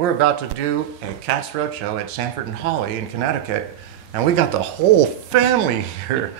We're about to do a Katz Roadshow at Sanford and Hawley in Connecticut, and we got the whole family here.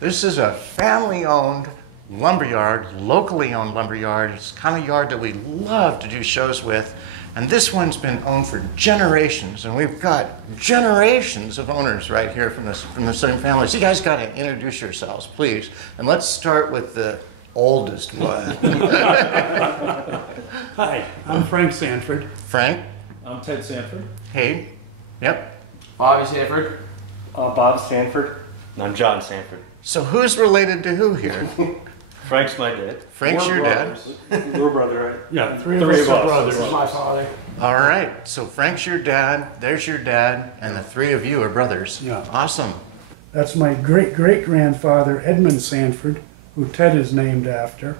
This is a family-owned lumberyard, locally owned lumberyard. It's the kind of yard that we love to do shows with. And this one's been owned for generations, and we've got generations of owners right here from the same family. So you guys got to introduce yourselves, please. And let's start with the oldest one. Hi, I'm Frank Sanford. Frank? I'm Ted Sanford. Hey. Yep. Bobby Sanford. Bob Sanford. And I'm John Sanford. So who's related to who here? Frank's my dad. Frank's your dad? We're brother, right? Yeah, three of us are brothers. My father. All right, so Frank's your dad, there's your dad, and the three of you are brothers. Yeah. Awesome. That's my great-great-grandfather, Edmund Sanford, who Ted is named after.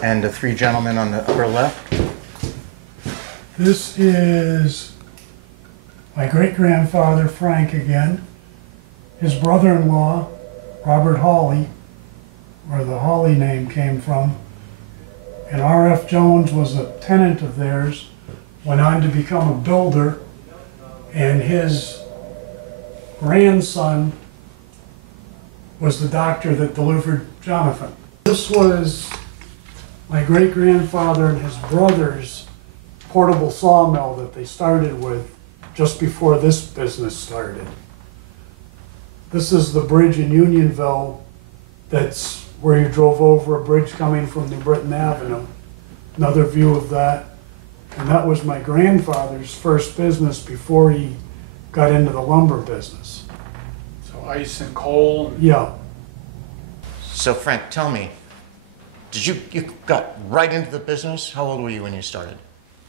And the three gentlemen on the upper left? This is my great-grandfather, Frank, again. His brother-in-law, Robert Hawley, where the Hawley name came from. And R.F. Jones was a tenant of theirs, went on to become a builder, and his grandson was the doctor that delivered Jonathan. This was my great-grandfather and his brother's portable sawmill that they started with just before this business started. This is the bridge in Unionville that's where you drove over a bridge coming from New Britain Avenue. Another view of that. And that was my grandfather's first business before he got into the lumber business. So ice and coal? Yeah. So Frank, tell me, you got right into the business? How old were you when you started?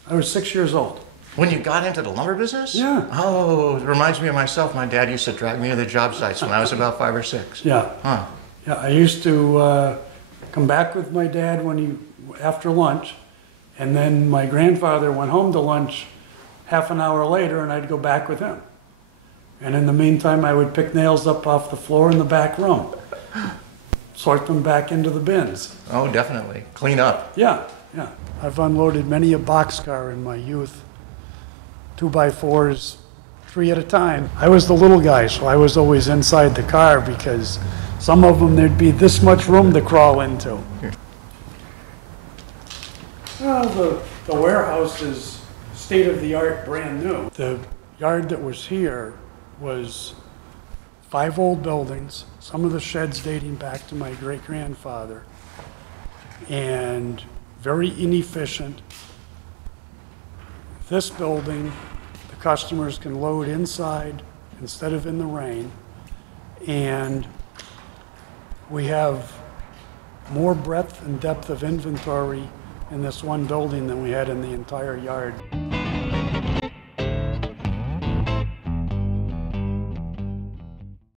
I was 6 years old. When you got into the lumber business? Yeah. Oh, it reminds me of myself. My dad used to drag me to the job sites when I was about 5 or 6. Yeah. Huh. Yeah, I used to come back with my dad after lunch, and then my grandfather went home to lunch half an hour later, and I'd go back with him. And in the meantime, I would pick nails up off the floor in the back room, sort them back into the bins. Oh, definitely. Clean up. Yeah, yeah. I've unloaded many a boxcar in my youth, 2x4s, 3 at a time. I was the little guy, so I was always inside the car because some of them, there'd be this much room to crawl into. Well, the warehouse is state-of-the-art, brand new. The yard that was here was 5 old buildings, some of the sheds dating back to my great-grandfather, and very inefficient. This building, the customers can load inside instead of in the rain, and we have more breadth and depth of inventory in this one building than we had in the entire yard.